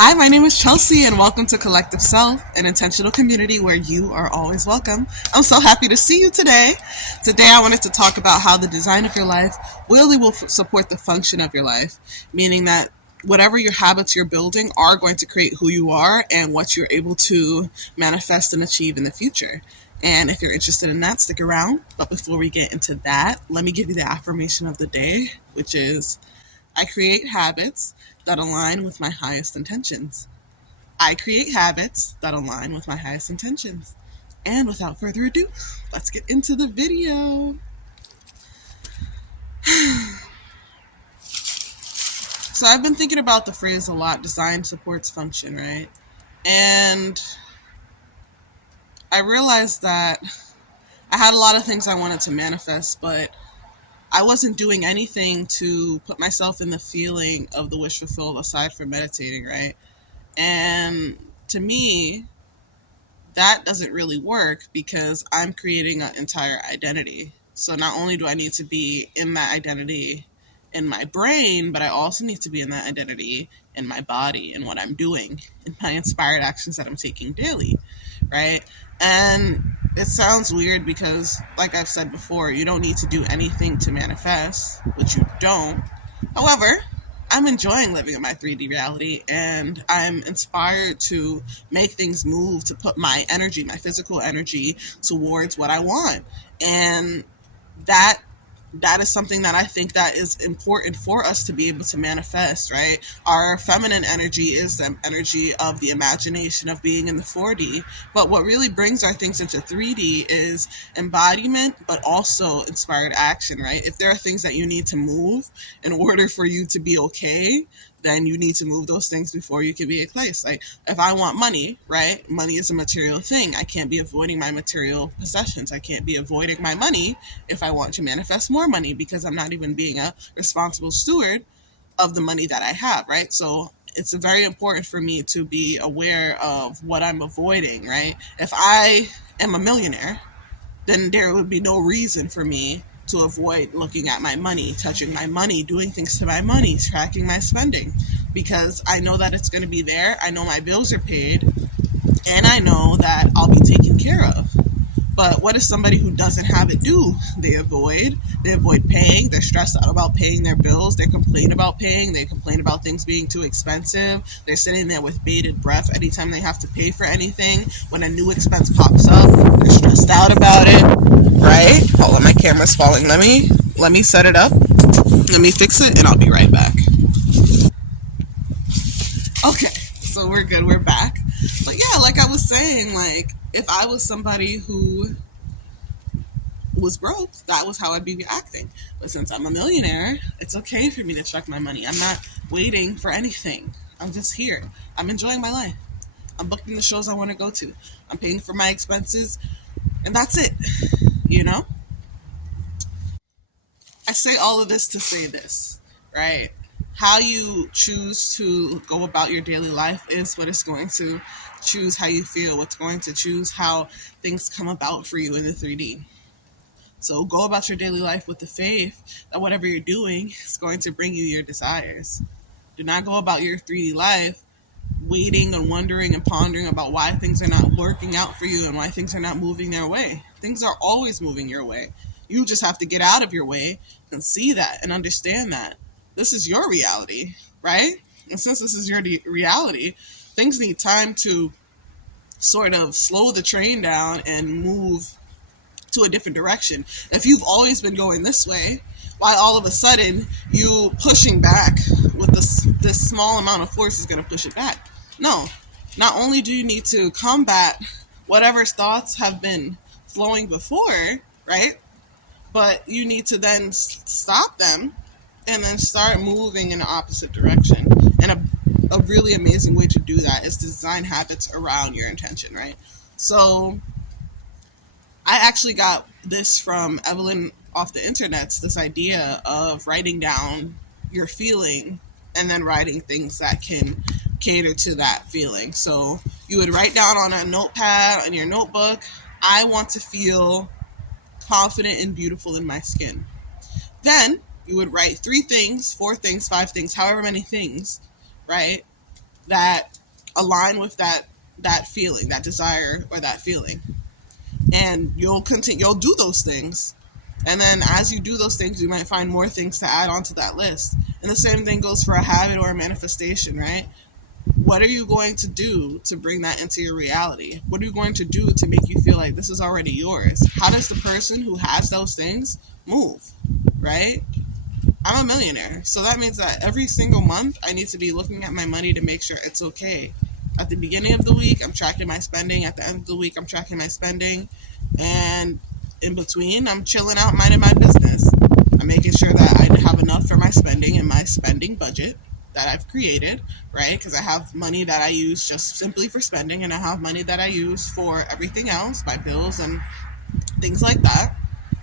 Hi, my name is Chelsea, and welcome to Collective Self, an intentional community where you are always welcome. I'm so happy to see you today. Today, I wanted to talk about how the design of your life really will support the function of your life, meaning that whatever your habits you're building are going to create who you are and what you're able to manifest and achieve in the future. And if you're interested in that, stick around. But before we get into that, let me give you the affirmation of the day, which is I create habits that align with my highest intentions. I create habits that align with my highest intentions. And without further ado, let's get into the video. So I've been thinking about the phrase a lot, design supports function, right? And I realized that I had a lot of things I wanted to manifest, but I wasn't doing anything to put myself in the feeling of the wish fulfilled aside from meditating, right? And to me, that doesn't really work because I'm creating an entire identity. So not only do I need to be in that identity in my brain, but I also need to be in that identity in my body and what I'm doing, in my inspired actions that I'm taking daily, right? And it sounds weird because, like I've said before, you don't need to do anything to manifest, which you don't. However, I'm enjoying living in my 3D reality and I'm inspired to make things move, to put my energy, my physical energy towards what I want. And that that is something that I think that is important for us to be able to manifest, right? Our feminine energy is the energy of the imagination of being in the 4D. But what really brings our things into 3D is embodiment, but also inspired action, right? If there are things that you need to move in order for you to be okay, then you need to move those things before you can be in place. Like if I want money, right? Money is a material thing. I can't be avoiding my material possessions. I can't be avoiding my money if I want to manifest more money because I'm not even being a responsible steward of the money that I have, right? So it's very important for me to be aware of what I'm avoiding, right? If I am a millionaire, then there would be no reason for me to avoid looking at my money, touching my money, doing things to my money, tracking my spending, because I know that it's going to be there. I know my bills are paid, and I know that I'll be taken care of. But what does somebody who doesn't have it do? They avoid. They avoid paying. They're stressed out about paying their bills. They complain about paying. They complain about things being too expensive. They're sitting there with bated breath anytime they have to pay for anything. When a new expense pops up, they're stressed out about it. Right? Hold on, my camera's falling. Let me set it up. Let me fix it, and I'll be right back. Okay, so we're good. We're back. But yeah, like I was saying, like if I was somebody who was broke, that was how I'd be reacting. But since I'm a millionaire, it's okay for me to check my money. I'm not waiting for anything. I'm just here. I'm enjoying my life. I'm booking the shows I want to go to. I'm paying for my expenses, and that's it. You know? I say all of this to say this, right? How you choose to go about your daily life is what is going to choose how you feel, what's going to choose how things come about for you in the 3D. So go about your daily life with the faith that whatever you're doing is going to bring you your desires. Do not go about your 3D life waiting and wondering and pondering about why things are not working out for you and why things are not moving their way. Things are always moving your way. You just have to get out of your way and see that and understand that. This is your reality, right? And since this is your reality, things need time to sort of slow the train down and move to a different direction. If you've always been going this way, why all of a sudden you pushing back with this small amount of force is going to push it back? No. Not only do you need to combat whatever thoughts have been flowing before, right? But you need to then stop them and then start moving in the opposite direction. And a really amazing way to do that is to design habits around your intention, right? So I actually got this from Evelyn off the internet, this idea of writing down your feeling and then writing things that can cater to that feeling. So you would write down on a notepad, on your notebook, I want to feel confident and beautiful in my skin. Then you would write 3 things, 4 things, 5 things, however many things, right? that align with that feeling, that desire or that feeling. And you'll do those things. And then as you do those things, you might find more things to add onto that list. And the same thing goes for a habit or a manifestation, right? What are you going to do to bring that into your reality? What are you going to do to make you feel like this is already yours? How does the person who has those things move, right? I'm a millionaire, so that means that every single month I need to be looking at my money to make sure it's okay. At the beginning of the week, I'm tracking my spending. At the end of the week, I'm tracking my spending. And in between, I'm chilling out, minding my business. I'm making sure that I have enough for my spending and my spending budget that I've created, right? Because I have money that I use just simply for spending, and I have money that I use for everything else, my bills and things like that.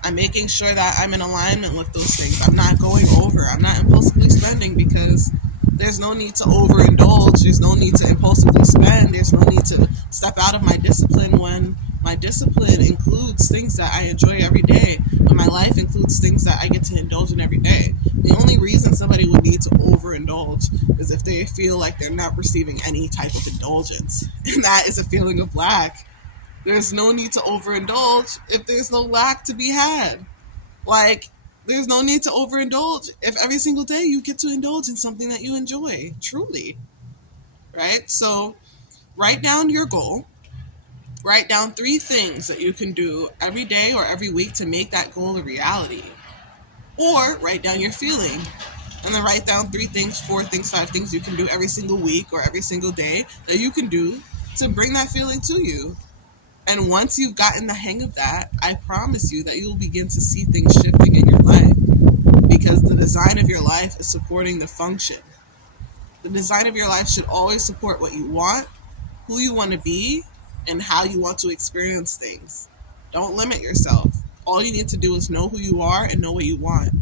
I'm making sure that I'm in alignment with those things. I'm not going over. I'm not impulsively spending because there's no need to overindulge. There's no need to impulsively spend. There's no need to step out of my discipline when my discipline includes things that I enjoy every day. When my life includes things that I get to indulge in every day. The only reason somebody would need to overindulge is if they feel like they're not receiving any type of indulgence. And that is a feeling of lack. There's no need to overindulge if there's no lack to be had. Like, there's no need to overindulge if every single day you get to indulge in something that you enjoy, truly. Right? So, write down your goal. Write down 3 things that you can do every day or every week to make that goal a reality. Or write down your feeling. And then write down 3 things, 4 things, 5 things you can do every single week or every single day that you can do to bring that feeling to you. And once you've gotten the hang of that, I promise you that you'll begin to see things shifting in your life because the design of your life is supporting the function. The design of your life should always support what you want, who you want to be, and how you want to experience things. Don't limit yourself. All you need to do is know who you are and know what you want,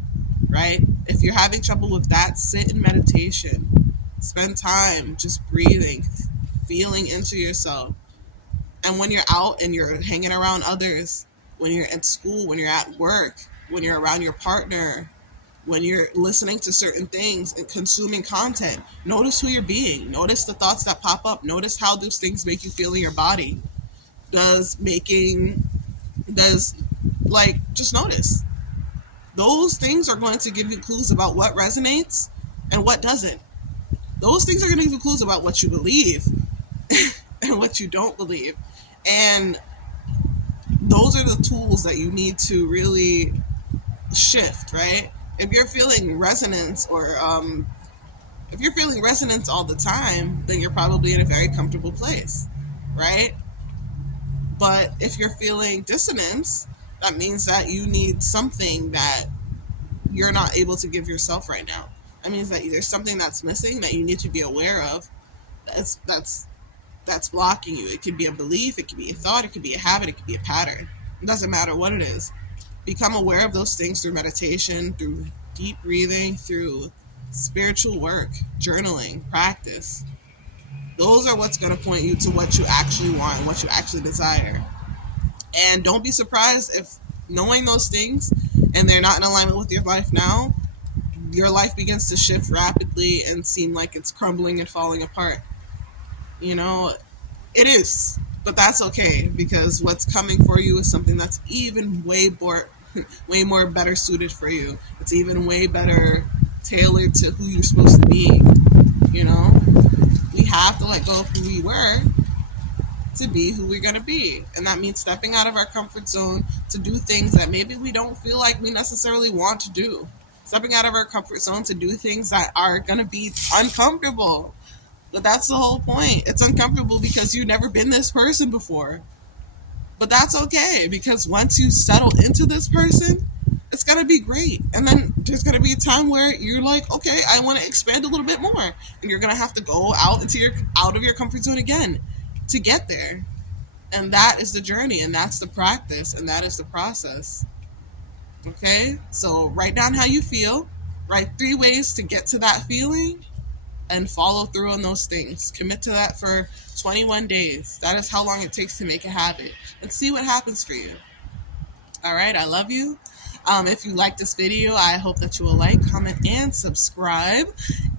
right? If you're having trouble with that, sit in meditation. Spend time just breathing, feeling into yourself. And when you're out and you're hanging around others, when you're at school, when you're at work, when you're around your partner, when you're listening to certain things and consuming content, notice who you're being. Notice the thoughts that pop up. Notice how those things make you feel in your body. Just notice. Those things are going to give you clues about what resonates and what doesn't. Those things are going to give you clues about what you believe and what you don't believe. And those are the tools that you need to really shift, right? If you're feeling resonance if you're feeling resonance all the time, then you're probably in a very comfortable place, right? But if you're feeling dissonance, that means that you need something that you're not able to give yourself right now. That means that there's something that's missing that you need to be aware of. That's blocking you. It could be a belief, it could be a thought, it could be a habit, it could be a pattern. It doesn't matter what it is. Become aware of those things through meditation, through deep breathing, through spiritual work, journaling, practice. Those are what's going to point you to what you actually want and what you actually desire. And don't be surprised if knowing those things and they're not in alignment with your life now, your life begins to shift rapidly and seem like it's crumbling and falling apart. You know, it is, but that's okay because what's coming for you is something that's even way more better suited for you. It's even way better tailored to who you're supposed to be. You know, we have to let go of who we were to be who we're going to be. And that means stepping out of our comfort zone to do things that maybe we don't feel like we necessarily want to do. Stepping out of our comfort zone to do things that are going to be uncomfortable. But that's the whole point. It's uncomfortable because you've never been this person before. But that's okay because once you settle into this person, it's going to be great. And then there's going to be a time where you're like, okay, I want to expand a little bit more. And you're going to have to go out of your comfort zone again to get there. And that is the journey, and that's the practice, and that is the process. Okay? So write down how you feel. Write 3 ways to get to that feeling and follow through on those things. Commit to that for 21 days. That is how long it takes to make a habit. And see what happens for you. All right, I love you. If you like this video, I hope that you will like, comment, and subscribe.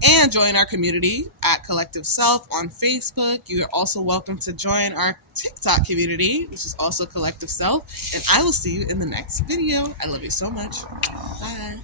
and join our community at Collective Self on Facebook. You are also welcome to join our TikTok community, which is also Collective Self. And I will see you in the next video. I love you so much. Bye.